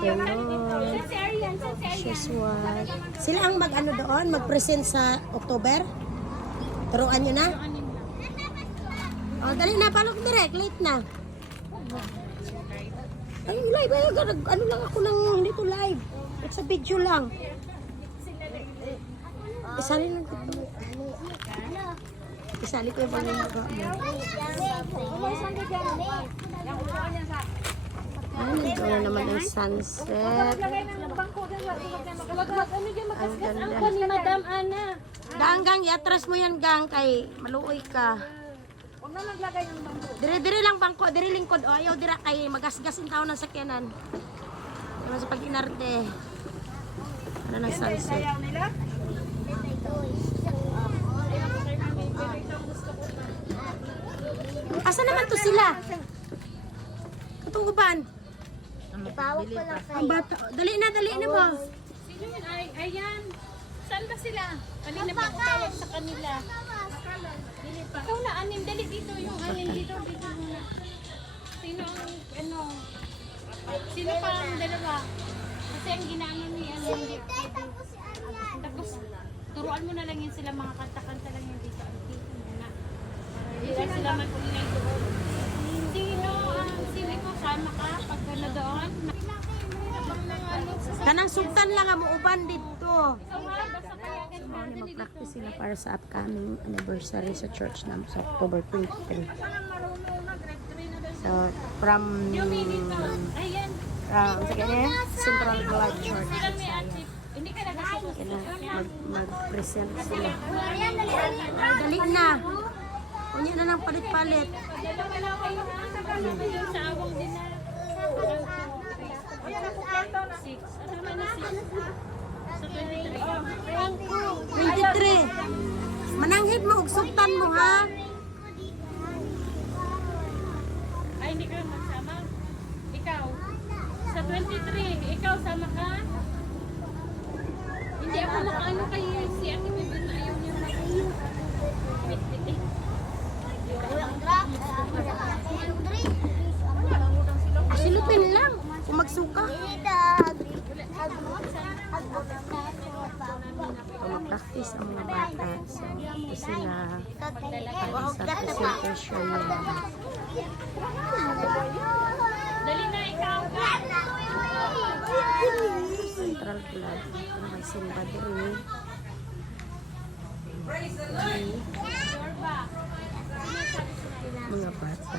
afternoon. She's what? Sila ang mag-ano doon? Mag-present sa October? Turuan nyo na? Oh, dali na. Palok direct. Late na. Ay, live. Ay, ano lang ako ng hindi to live. It's a video lang. Isali lang dito. Isali ko yung pangalaga mo. Ay, nandito na naman ang sunset. Ang ganda. Ni Madam Ana. Gang, iatras mo yan, gang, kay maluoy ka. Huwag na maglagay ng bangko. Dire-dire lang bangko, dire lingkod. O, ayaw dira kay magasgas yung tao ng sakyanan. Diba sa pag-inarte. Ano ng sunset? Ayaw nila? Asa naman to sila? Itong uban. Ipawag ko lang Ang bata. Dali na mo. Sino yun? Ayan. Saan ba sila? Kanina pa ako tawag sa kanila. Dili pa. Ikaw na, anin. Dali dito yung anin. Dito muna. Sino ang, sino pa ang dalawa? Kasi ang ginano ni, hindi pwede. Tapos, turuan mo na lang yun sila, mga kanta-kanta lang yun dito. Dito muna. Hindi lang sila mag-ulay doon. Sino ko, sama ka pag na doon? Kanang sultan lang ang uban dito. So, mag-practice sila para sa upcoming anniversary sa church namin sa October 23. So, from Central Blood Church. Hindi ka nagsasagot. Mag-present sila. Dali na. Kunya na lang palit-palit. Dalawa lang kayo na. Sa awang din na. 6. Ano naman na 6? Sa 23. Mananghid mo, ugsultan mo, ha? Ay, hindi ka magsama. Ikaw. Sa 23, ikaw sama ka? Hindi ako makaano kayo. Si Ate Bibin na ayaw niya makayo. Silupin lang. Kung magsuka. Mag-practice ang mga bata. So, ito sila. Sa presentation nila. Dali na ikaw. Central Blood. May simba din. Mga bata.